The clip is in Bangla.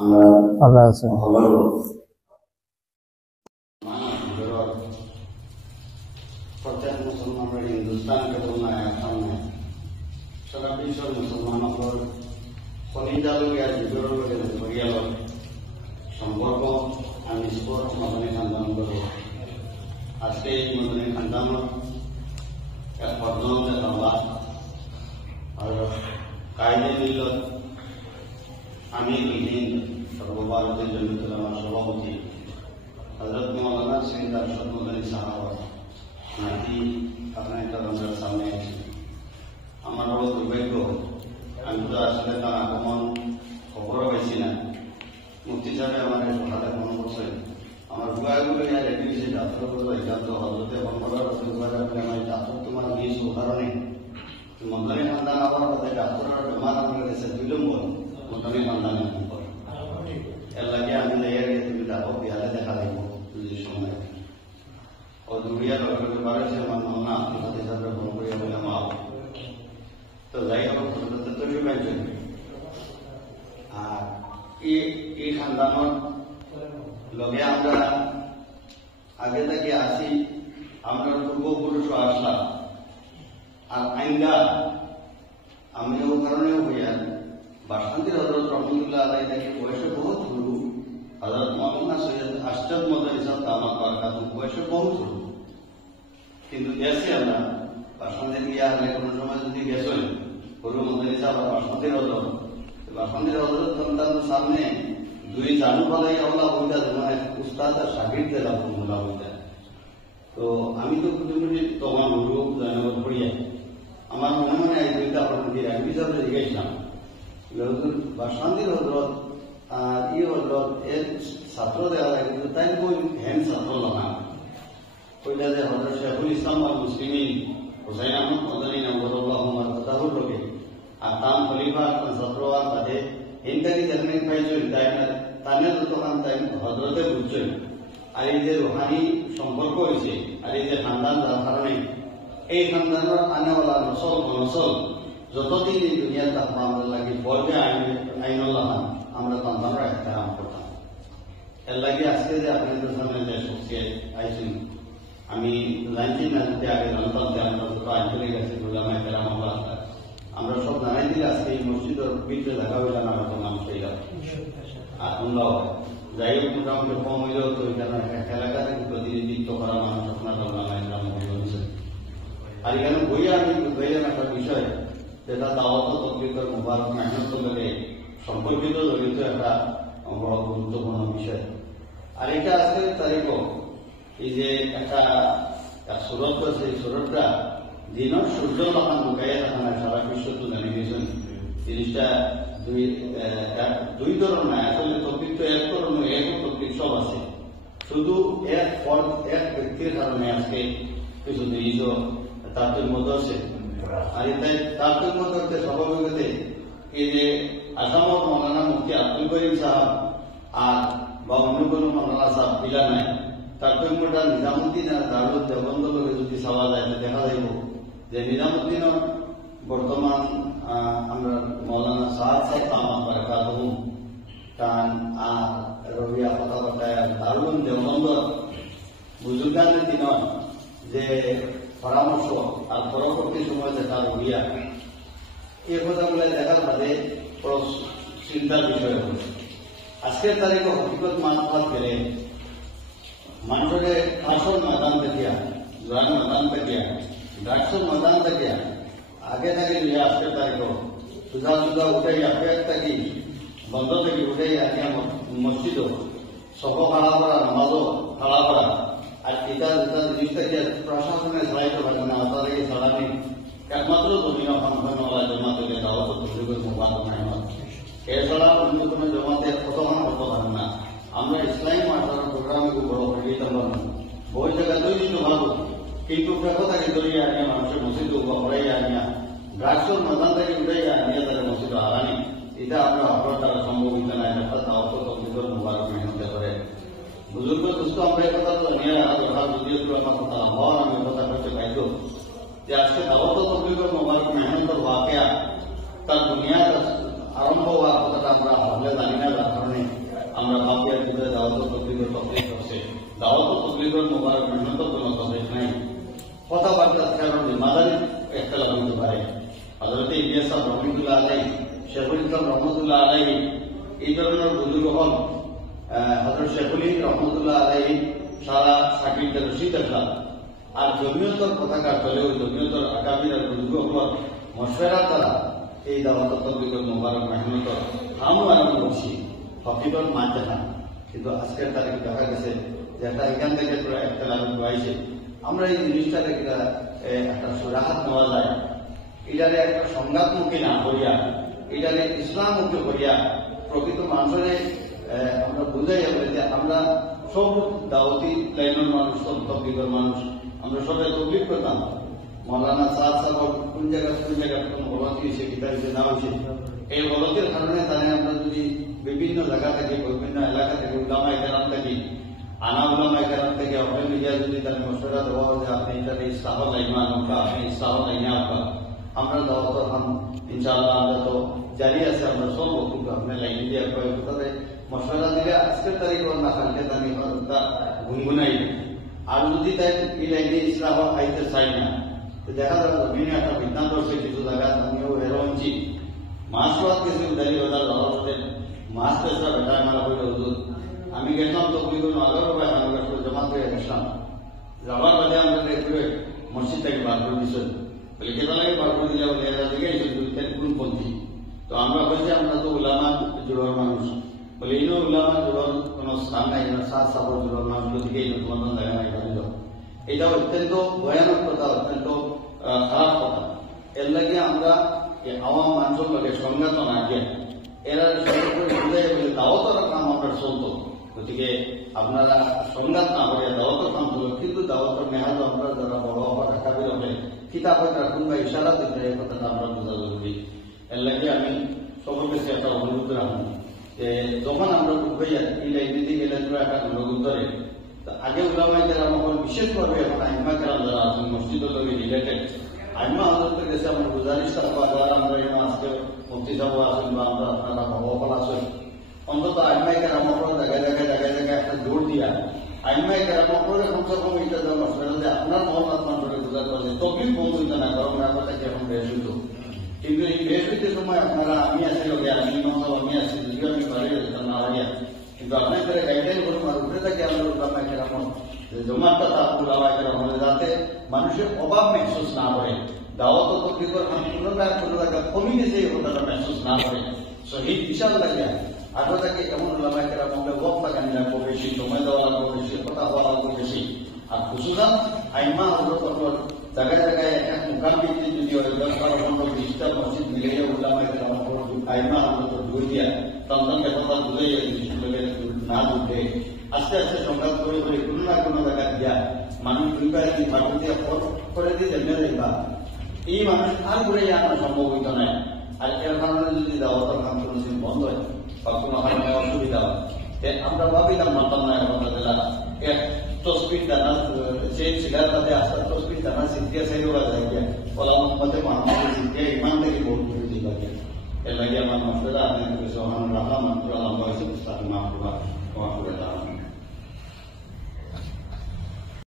আল্লাহ আছে प्रत्येक मुसलमान हिंदुस्तान के बोलना है सामने सारा विश्व मुसलमान সম্পর্ক আমি স্পোর্ট মদনী খানদান করব আজকে এই মদনী খানদানের এক পদ্মতে বাবা আর কায়দে মিলত আমি হিন্দ সর্বভারতীয় জমিয়ত উলামা সভাপতি হযরত মাওলানা সৈয়দ আরশাদ মদনী সাহেব নাকি আপনার আমাদের সামনে আমার বড় দুর্ভাগ্য আমি তো আসলে তার আগমন খবরও পাইছি না মুফতি সাহেব আমার সকালে মনে করছে আমার ভুয়াগুলো ইয়ার এডিসি ডাক্তার বললো এখান তো হজরতে বন্ধরা আমার ডাক্তার তোমার নিজ কারণে মন্দানি খানদান আবার কথা ডাক্তারের বেমার আমার কাছে বিলম্ব মন্দানি খানদান এর লাগে আমি এর তুমি ডাক্তার বিহারে দেখা দেব যদি সময় ও দুনিয়ার ব্যাপারে সে মানলাম না আপনার সাথে সাথে ফোন করিয়া বললাম তো যাই হোক তৈরি পাইছেন আর এই খানদানের লগে আমরা আগে থেকে আসি আমরা পূর্বপুরুষ আসলাম আর আইনটা আমি ও কারণে হইয়া বাসন্তী হজরত রহমতুল্লাহ আলাই থেকে বয়সে বহুত শুরু হজরত মাওলানা সৈয়দ আরশাদ মদনী সাহেব দামাত বারাকাত বয়সে বহুত শুরু কিন্তু দেশে আমরা বাসন্তী গিয়া হলে কোনো সময় যদি গেছেন গুরু মদনী সাহেব বাসন্তীর হজরত বাসন্তীর হজরত সন্তানের সামনে দুই জানু পালাই আল্লাহ বইটা মানে উস্তাদ আর শাগিরদের আলহামদুলিল্লাহ বইটা তো আমি তো খুঁজে তোমার গুরু জয়নগর পড়িয়া আমার মনে মনে এই দুইটা আপনাদের আমি যাবে জিজ্ঞাসলাম বাসন্তীর হজরত আর ই হজরত এর ছাত্র দেওয়া লাগে কিন্তু তাই কোন হ্যান্ড ছাত্র লাগা কইলা যে হজরত শেখুল ইসলাম আর মুসলিমিন হুসাইন আহমদ মদনী নবরুল্লাহ মারতাহুর লোকে আর তাম খলিফা ছাত্র আর বাদে ইন্টারি জাননে পাইছেন তাই না তানে তো তখন তাই হজরতে বুঝছেন আর এই যে রুহানি সম্পর্ক হয়েছে আর এই যে খানদান যার কারণে এই খানদানের আনেওয়ালা নসল যতদিন এই দুনিয়ার তাপমা আমরা লাগি বলবে আইনুল্লাহ আমরা সন্তানরা এহতারাম করতাম এর লাগে আজকে যে আপনাদের সামনে যে শক্তি আইসেন আমি জানছি না যদি আগে জানতাম যে আমরা যত আঞ্চলিক আছে উলামা এহতারাম আমরা সব জানাই দিলে আজকে এই মসজিদের ভিতরে দেখা হইলাম আমার তো নাম সেইলাম আর আমরাও যাই হোক মোটামুটি কম হইলেও তো এখানে এলাকা থেকে প্রতিনিধিত্ব করা মানুষ আপনার আর এখানে বইয়া আমি বইলাম একটা বিষয় যেটা দাওয়াত তবলিগের মুবারক মেহনত লগে সম্পর্কিত জড়িত একটা বড় গুরুত্বপূর্ণ বিষয় আর এটা আজকের তারিখ এই যে একটা সুরত আছে এই সুরতটা দিনের সূর্য তখন লুকাইয়া থাকা না সারা বিশ্ব তো জানিয়ে দিয়েছেন জিনিসটা দুই ধরনের আসলে তবলিগ তো এক ধরনের এক তবলিগ সব আছে শুধু এক ব্যক্তির কারণে আজকে কিছু জিনিস তারতম্য আছে আর এটাই তারতম্য করতে স্বাভাবিকতে এই যে আসামত মৌলানা মুফতি আব্দুল করিম সাহেব আর বা অন্য কোনো মৌলানা সাহেব মিলা নাই তারতম্যটা নিজামুদ্দিন আর দারুল দেওবন্দ লোকে যদি চাওয়া যায় দেখা যাইব যে নিজামুদ্দিনের বর্তমান আমরা মৌলানা সাদ সাহেব দামাত বারাকাতুহু কান আর রবিয়া কথাবার্তায় দারুল দেওবন্দ বুজুর্গানের দিনের যে পরামর্শ আর পরবর্তী সময় দেখা রবিয়া এই কথাগুলো দেখার বাদে বড় চিন্তার বিষয় হল আজকের তারিখে হকিকত মানফাত পেলে মানুষের আসল ময়দান দেখিয়া জোয়ান ময়দান দেখিয়া ডাকসুর ময়দান দেখিয়া আগে থাকি নিয়ে আজকের তারিখ সুধা সুধা উঠাই আপে থাকি বন্ধ থেকে উঠাই আগে মসজিদ সব খাড়া করা নামাজও খাড়া করা আর এটা যেটা জিনিসটাকে প্রশাসনে ছাড়াইতে পারে না তাদেরকে ছাড়ানি একমাত্র দুনিয়া ফাংশনওয়ালা জমাতে দাওয়াত তবলিগের মুবারক মেহনত এছাড়া অন্য কোনো জমাতে কতক্ষণ হতে পারে না আমরা ইসলামী মাস্টার প্রোগ্রামে বড় হয়ে বই জায়গাতেই দিন ভালো কিন্তু তাকে ধরিয়ে আনিয়া মানুষের মসজিদ উড়াইয়া আনিয়া ড্রাগসের ময়দান থেকে উড়াইয়া আনিয়া তাদের মসজিদ হারানি এটা আমরা আপনার দ্বারা সম্ভব হইতে নাই অর্থাৎ দাওয়াত তবলিগের মুবারক মেহনতে করে বুজুর্গ দুস্থ আমরা এই কথা তো নিয়ে যদিও আমার কথা হওয়ার আমি কথা করতে পাইত যে আজকে দাওয়াত তবলিগের মুবারক মেহনতের ওয়াকিয়া তার দুনিয়ার আরম্ভ হওয়া কথাটা আমরা ভাবলে জানি না যার কারণে মুবারক মেহনত কোনো তফিক নাই কথাবার্তার কারণে মাদারি ইখতিলাফ হতে পারে হযরত ইলিয়াস রহমাতুল্লাহ আলাইহি শেখুল ইসলাম রহমাতুল্লাহ আলাইহি এই ধরনের বুজুর্গ হল হযরত শেখুল রহমাতুল্লাহ আলাইহি সারা সাকিবদের রশিদ আসলাম আর জমিয়তর পতাকা চলেও জমিয়তর আগামীর বুজুর্গ হল মশওয়ারা তারা এই দাওয়াত তবলিগের মুবারক মেহনত আমও আরম্ভ করছি হকিকত মানতে না কিন্তু আজকের তারিখ দেখা গেছে যে এখান থেকে পুরো একটা লাভ হয়েছে আমরা এই জিনিসটা থেকে একটা সুরাহাত নেওয়া যায় এটারে একটা সংঘাতমুখী না করিয়া এটারে ইসলামমুখী করিয়া প্রকৃত মানুষের আমরা বুঝাই যাবে যে আমরা সব দাওয়াতি লাইনের মানুষ সব তবলিগের মানুষ আমরা সবাই তবলিগ করতাম মৌলানা সাদ সাহেব কোন জায়গায় কোন গলতি হয়েছে কিতাবে না হয়েছে এই গলতির কারণে তাহলে আমরা যদি বিভিন্ন জায়গা থেকে বিভিন্ন এলাকা থেকে উলামায়ে কেরাম থেকে আনা উলামায়ে কেরাম থেকে অপর মিডিয়া যদি তার মশওয়ারা দেওয়া হয় যে আপনি এটাকে ইসলাহ লাইমান হোক আপনি ইসলাহ লাইনা হোক আমরা দাওয়াত হন ইনশাআল্লাহ আমরা তো জারি আছে আমরা সব কিন্তু আপনি লাইনে দিয়ে কোথাতে মশওয়ারা দিলে আজকের তারিখ না কালকে তারিখ গুনগুনাই আর যদি তাই এই লাইনে ইসলাহ আইতে চাই না দেখা যাবে জমিনে একটা বিজ্ঞান হচ্ছে কিছু জায়গা আমিও হেরোঞ্চি মাছ রাত কিছু দাঁড়ি বাজার যাওয়ার সাথে মাছ পেশা বেটা মারা হইল হুজুর আমি গেলাম তো বুঝি কোনো আগের ভাই আমার কাছে জমা করে গেছিলাম যাওয়ার বাদে আমরা একটু মসজিদ থেকে বার করে দিচ্ছেন বলে কেন লাগে বার করে দিলে বলে এরা দিকে এসে কোনপন্থী তো আমরা বলছি আমরা তো উলামা জোড়ার মানুষ বলে এই উলামা জোড়ার কোনো স্থান নাই সাত সাপর জোড়ার মানুষ দিকে এই বন্ধন দেখা নাই ভাবিল এটা অত্যন্ত ভয়ানক কথা অত্যন্ত খারাপ কথা এর লাগে আমরা আওয়াম মানুষের লগে সংঘাত না গিয়ে এরা বুঝাই বলে দাওয়াতের কাম আমরা চলতো গতিকে আপনারা সংঘাত না করে দাওয়াতের কাম চলো কিন্তু দাওয়াতের মেহাজ আমরা যারা বড় হওয়া ঢাকা বেরোবে কিতাব কোনবা ইশারা দিতে এই কথাটা আমরা বোঝা জরুরি এর লাগে আমি সবার কাছে একটা অনুরোধ রাখবো যে যখন আমরা হইয়া এই লাইনে দিয়ে গেলে একটা অনুরোধ ধরে আগে উলামায়ে কেরাম বিশেষভাবে এখন আইম্মা কেরাম যারা আছেন মসজিদের লগে রিলেটেড আইম্মা হযরতের কাছে আমরা গুজারিশ থাকবো যারা আমরা এখানে আজকে মুফতি সাহেব আছেন বা আমরা আপনারা বাবা আছেন অন্তত আইম্মা কেরাম জায়গায় একটা জোর দিয়া আইম্মা কেরাম কমসে কম এটা যেন যে আপনার মহম্মদ মানুষকে বুঝাতে পারছে তবলিগ বন্ধ হইতে না কারণ ব্যাপারটা কি এখন বেশ হইত কিন্তু এই বেশ হইতে সময় আপনারা আমি আছি লগে আমি আছি যদিও আমি বাড়ি যেতাম না হইয়া কিন্তু আপনাদের গাইডলাইন করুন আর উপরে থেকে আমরা উলামায়ে কেরাম জমাতটা উলামায়ে কেরাম যাতে মানুষের অভাব মেহসুস না করে দাওয়াত তবলিগের কোনো জায়গা কমে গেছে এই কথাটা মেহসুস না করে শহীদ বিশাল লাগে আরো তাকে এমন উলামায়ে কেরাম আমরা ওয়াক্ত লাগানি লাগবো বেশি সময় দেওয়া লাগবো বেশি কথা বলা লাগবো বেশি আর খুশুসান আইম্মা হযরত জায়গায় এক মুকাম ভিত্তি যদি হয় 10-15-20টা মসজিদ মিলে উলামায়ে কেরাম আইম্মা হযরত দুই দিয়া তন্ত্রকে কথা বুঝাই জিনিসগুলোকে না বুঝতে আস্তে আস্তে সংঘাত করে কোনো না কোনো জায়গা দিয়া মানুষ দুইবার ভাবু দিয়ে করে দিয়ে জেনে দেখবা এই মানুষ আর ঘুরে আনা সম্ভব হইত না আর এর কারণে যদি দাওয়াতের কাম কোনো বন্ধ হয় বা কোনো কারণে অসুবিধা হয় আমরা ভাবিলাম মাতাম না এখন জেলা এক তসবির দানা সেই সিগারেটাতে আস্তে তসবির দানা সিদ্ধিয়া সাইড ওরা যায় গিয়া ওলা মোহাম্মদে মাহমুদ সিদ্ধিয়া ইমান থেকে বহুত করে দিবা এর লাগে আমার মশলা আপনাদের সহানুর রাখা মাত্র আল্লাহ মাহফুবা